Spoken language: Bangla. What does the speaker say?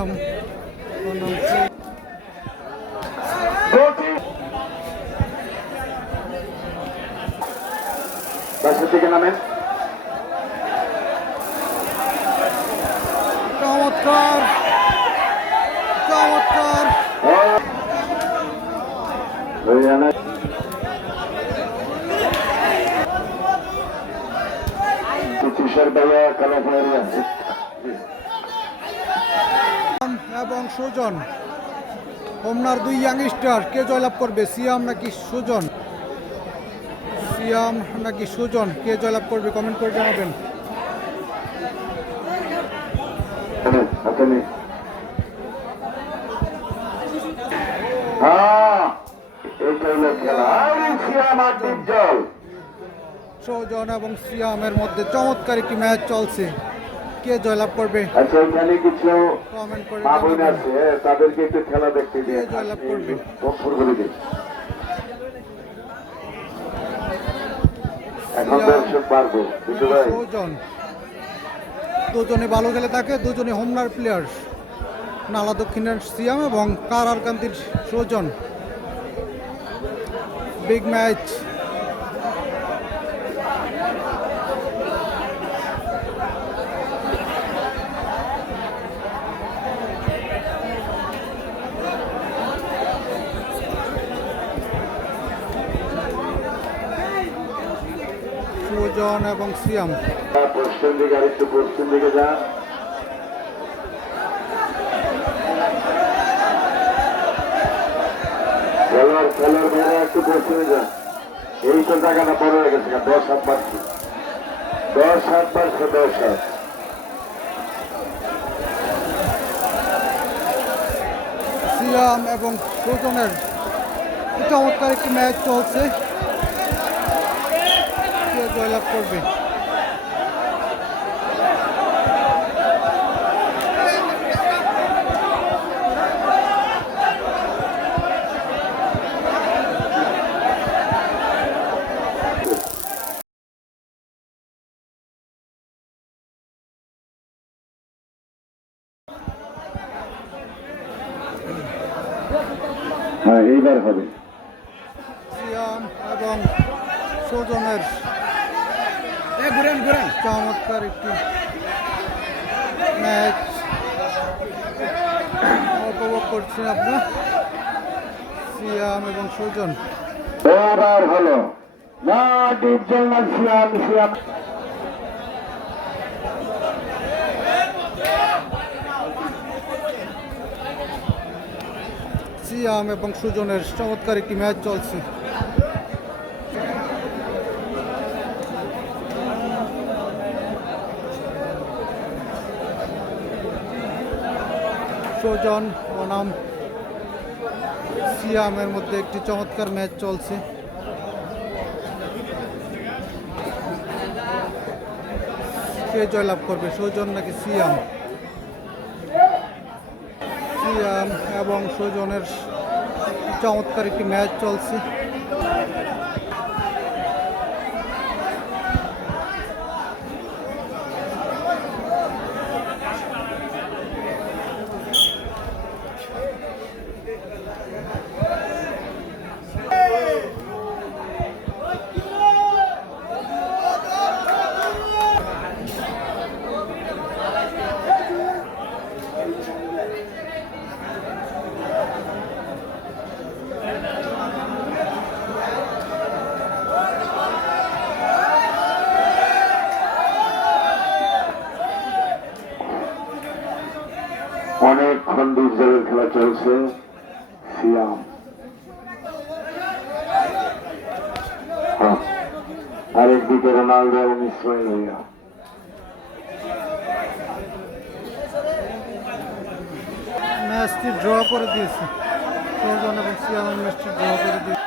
সিয়াম থেকে নামেন। চমৎকার চমৎকার এবং সুজন হোমনার দুই ইয়াংস্টার কে জয়লাভ করবে, সিয়াম নাকি সুজন? সিয়াম নাকি সুজন, কে জয়লাভ করবে কমেন্ট করে জানাবেন। সুজন এবং সিয়ামের মধ্যে চমৎকার একটি ম্যাচ চলছে, কে জয়লাভ করবে আচ্ছা এখানে কিছু কমেন্ট করে মা বোন জানাবেন। আছে, তাদেরকে একটু খেলা দেখতে কে দিয়ে জয়লাভ করবে? এখন দর্শক পারবো কিন্তু ভাই সুজন দুজনে ভালো খেলে থাকে, দুজনে হোমনার প্লেয়ার, নালা দক্ষিণের সিয়াম এবং কারারকান্তির সুজন। Big match. সুজন এবং সিয়াম পশ্চিম দিকে আর একটু পশ্চিম দিকে যান। খেলার বাইরে একটু পশ্চিমে যান। এই তো জায়গাটা বড় হয়ে গেছে, 10-7 বাড়ছে, 10-7 বাড়ছে, 10-7। সিয়াম এবং সুজনের চমৎকার একটি ম্যাচ চলছে, কে জয়লাভ করবে? হ্যাঁ এইবার হবে। সিয়াম এবং সুজনের চমৎকার একটি ম্যাচ উপভোগ করছেন আপনারা। সিয়াম এবং সুজন এবার হলো না ডিপজল না সিয়াম। সিয়াম সিয়াম এবং সুজনের চমৎকার একটি ম্যাচ চলছে। সুজন বনাম সিয়ামের মধ্যে একটি চমৎকার ম্যাচ চলছে। কে জয়লাভ করবে, সুজন নাকি সিয়াম? সিয়াম এবং সুজনের চমৎকার একটি ম্যাচ চলছে। অনেকক্ষণ ডিপজলের খেলা চলছে। সিয়াম আরেকদিকে রোনাল্ডো এবং ইসমাইল ভাইয়া। ম্যাচটি ড্র করে দিয়েছে, সুজন এবং সিয়ামের ম্যাচটি ড্র করে দিয়েছে।